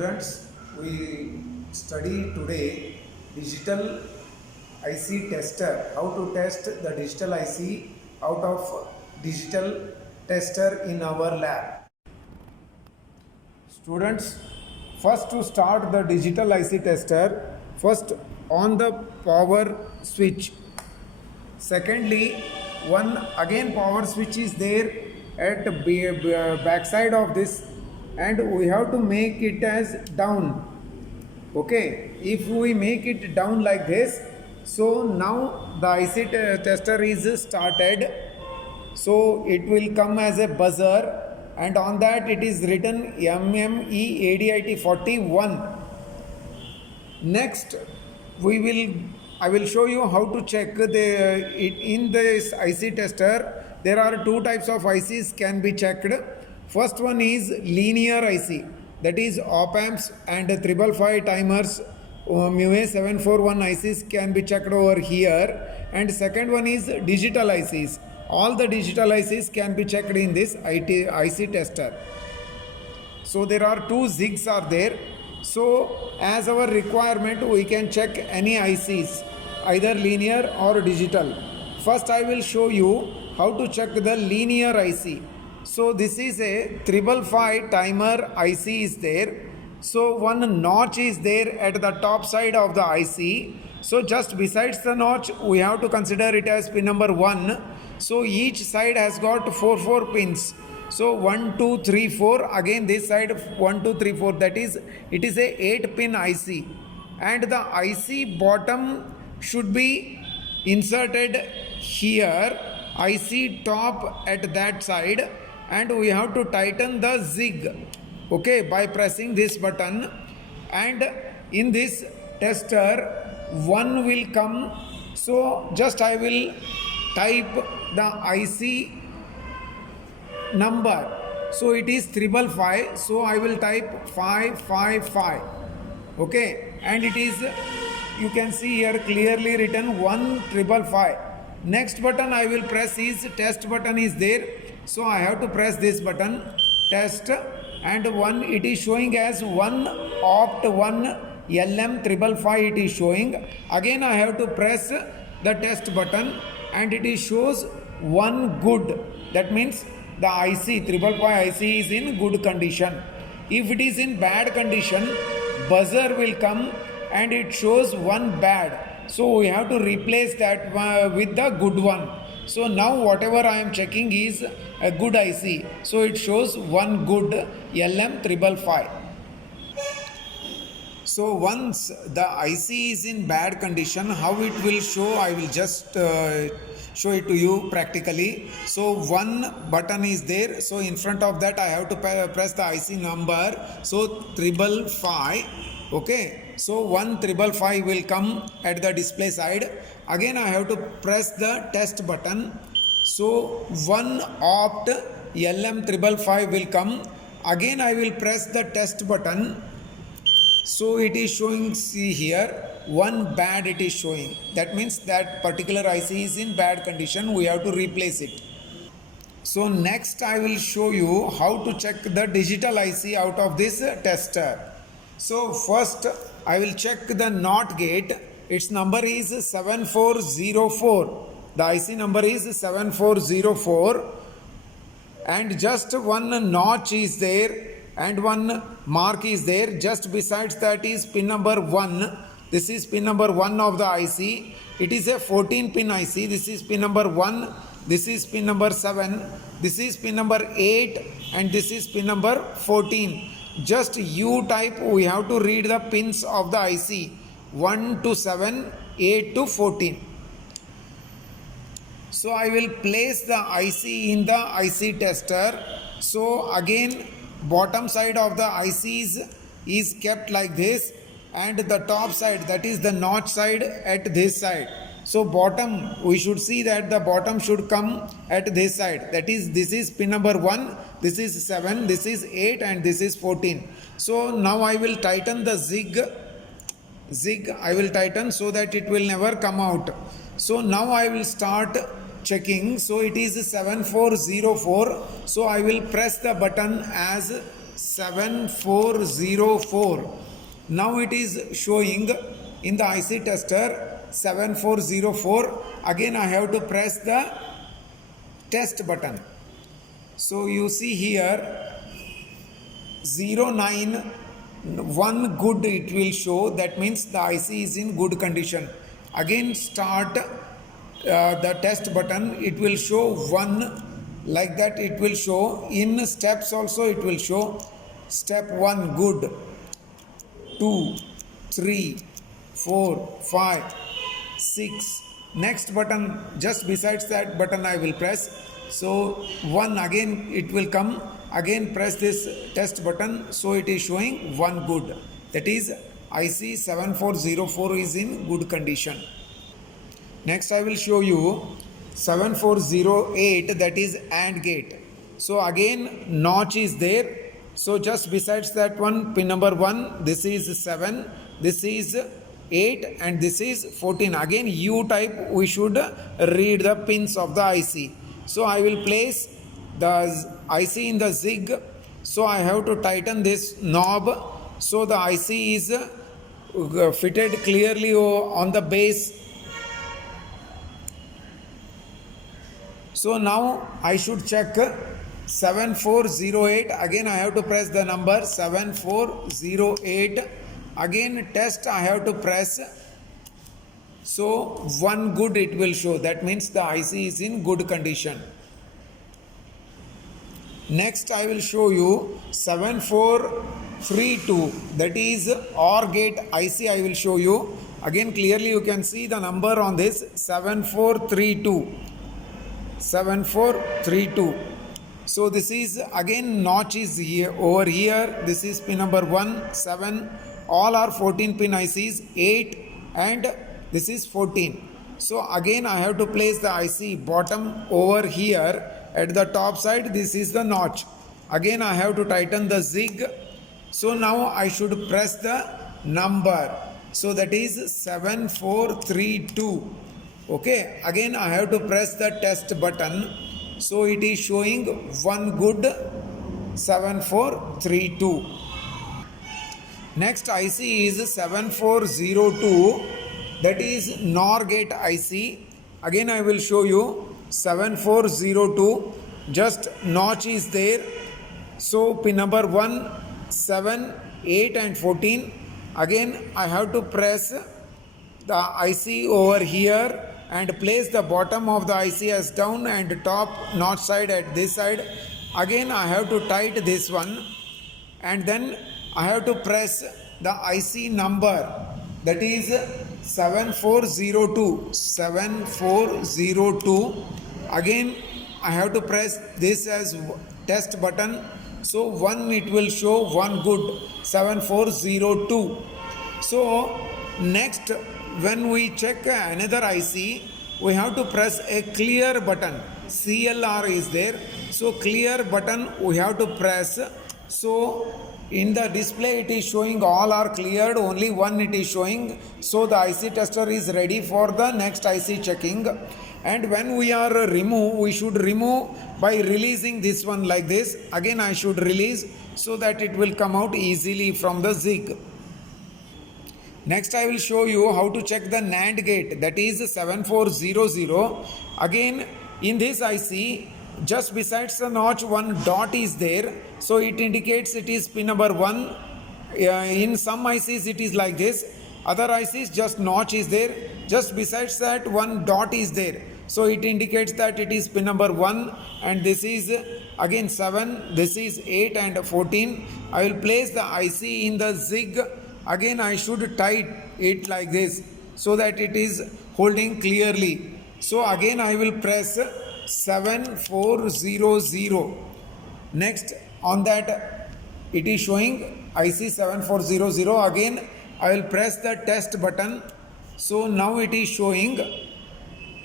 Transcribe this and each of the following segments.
students, we study today digital IC tester, how to test the digital IC out of digital tester in our lab. Students, first to start the digital IC tester, first on the power switch. Secondly, one again power switch is there at backside of this, and we have to make it as down. Okay, if we make it down like this, so now the IC tester is started. So it will come as a buzzer, and on that it is written MEADIT41. Next, I will show you how to check in this IC tester. There are two types of ICs can be checked. First one is linear IC, that is op amps and 555 timers. MUA741 ICs can be checked over here. And second one is digital ICs. All the digital ICs can be checked in this IC tester. So there are two zigs are there. So as our requirement, we can check any ICs, either linear or digital. First I will show you how to check the linear IC. So this is a 555 timer IC is there. So one notch is there at the top side of the IC. So just besides the notch, we have to consider it as pin number 1. So each side has got 4 pins. So 1, 2, 3, 4. Again this side 1, 2, 3, 4. That is, it is a 8-pin IC. And the IC bottom should be inserted here. IC top at that side. And we have to tighten the zig. Okay, by pressing this button. And in this tester, 1 will come. So just I will type the IC number. So it is 555. So I will type 555. Okay, and it is, you can see here clearly written 1555. Next button I will press is test button is there. So I have to press this button, test, and 1 it is showing as 1 opt 1 LM555 it is showing. Again I have to press the test button and it is shows 1 good. That means the IC 555 IC is in good condition. If it is in bad condition, buzzer will come and it shows 1 bad. So we have to replace that with the good one. So now whatever I am checking is a good IC. So it shows 1 good LM555. So once the IC is in bad condition, how it will show, I will just show it to you practically. So 1 button is there. So in front of that I have to press the IC number. So 555. Okay. So 1555 will come at the display side. Again I have to press the test button. So 1 opt LM555 will come. Again I will press the test button. So it is showing, see here, 1 bad it is showing. That means that particular IC is in bad condition. We have to replace it. So next I will show you how to check the digital IC out of this tester. So first I will check the NOT gate. Its number is 7404. The IC number is 7404. And just 1 notch is there and 1 mark is there. Just besides that is pin number 1. This is pin number 1 of the IC. It is a 14-pin IC. This is pin number 1. This is pin number 7. This is pin number 8. And this is pin number 14. Just U type, we have to read the pins of the IC. 1 to 7, 8 to 14. So I will place the IC in the IC tester. So again, bottom side of the IC is kept like this, and the top side, that is the notch side, at this side. So bottom, we should see that the bottom should come at this side. That is, this is pin number 1, this is 7, this is 8, and this is 14. So now I will tighten the zig I will tighten so that it will never come out. So now I will start checking. So it is 7404. So I will press the button as 7404. Now it is showing in the IC tester 7404. Again I have to press the test button. So you see here 091 good it will show, that means the IC is in good condition. Again start the test button, it will show 1, like that it will show. In steps also it will show step 1 good, 2, 3, 4, 5, 6. Next button, just besides that button I will press. So 1 again it will come. Again press this test button. So it is showing 1 good. That is IC 7404 is in good condition. Next I will show you 7408, that is AND gate. So again notch is there. So just besides that one, pin number 1, this is 7, this is 8 and this is 14. Again U type we should read the pins of the IC. So I will place the IC in the zig. So I have to tighten this knob. So the IC is fitted clearly on the base. So now I should check 7408. Again I have to press the number 7408. Again test I have to press. So 1 good it will show. That means the IC is in good condition. Next I will show you 7432. That is OR gate IC I will show you. Again clearly you can see the number on this 7432. 7432. So this is again notch is here over here. This is pin number 1, 7. All are 14 pin ICs, 8 and this is 14. So again I have to place the IC bottom over here at the top side. This is the notch. Again I have to tighten the zig. So now I should press the number. So that is 7432. Okay, again I have to press the test button. So it is showing 1 good 7432. Next IC is 7402. That is NOR gate IC. Again I will show you 7402. Just notch is there. So pin number 1, 7, 8 and 14. Again I have to press the IC over here and place the bottom of the IC as down and top notch side at this side. Again I have to tight this one and then I have to press the IC number, that is 7402. 7402. Again I have to press this as test button. So 1 it will show 1 good 7402. So next when we check another IC, we have to press a clear button. CLR is there. So clear button we have to press. So in the display it is showing all are cleared, only 1 it is showing. So the IC tester is ready for the next IC checking. And when we are we should remove by releasing this one like this. Again I should release so that it will come out easily from the zig. Next I will show you how to check the NAND gate, that is 7400. Again in this IC, just besides the notch 1 dot is there. So it indicates it is pin number 1. In some ICs it is like this. Other ICs just notch is there. Just besides that 1 dot is there. So it indicates that it is pin number 1 and this is again 7. This is 8 and 14. I will place the IC in the zig. Again I should tight it like this so that it is holding clearly. So again I will press 7400. Next on that it is showing IC 7400. Again I will press the test button. So now it is showing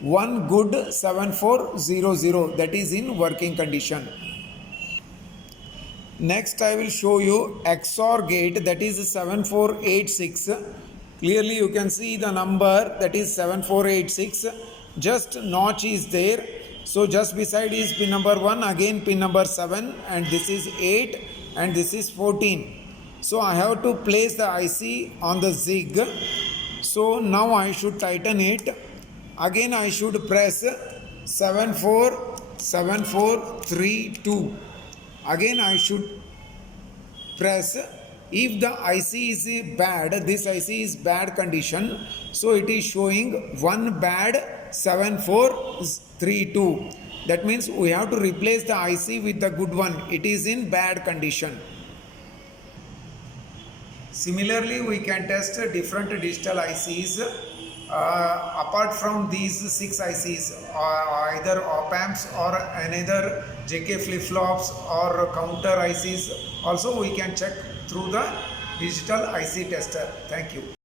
1 good 7400, that is in working condition. Next I will show you XOR gate, that is 7486. Clearly you can see the number, that is 7486. Just notch is there. So just beside is pin number 1, again pin number 7 and this is 8 and this is 14. So I have to place the IC on the zig. So now I should tighten it. Again I should press 747432. Again I should press. If the IC is bad, this IC is bad condition, so it is showing one bad 7432. That means we have to replace the IC with the good one. It is in bad condition. Similarly, we can test different digital ICs apart from these 6 ICs, either op amps or another JK flip-flops or counter ICs. Also, we can check through the digital IC tester. Thank you.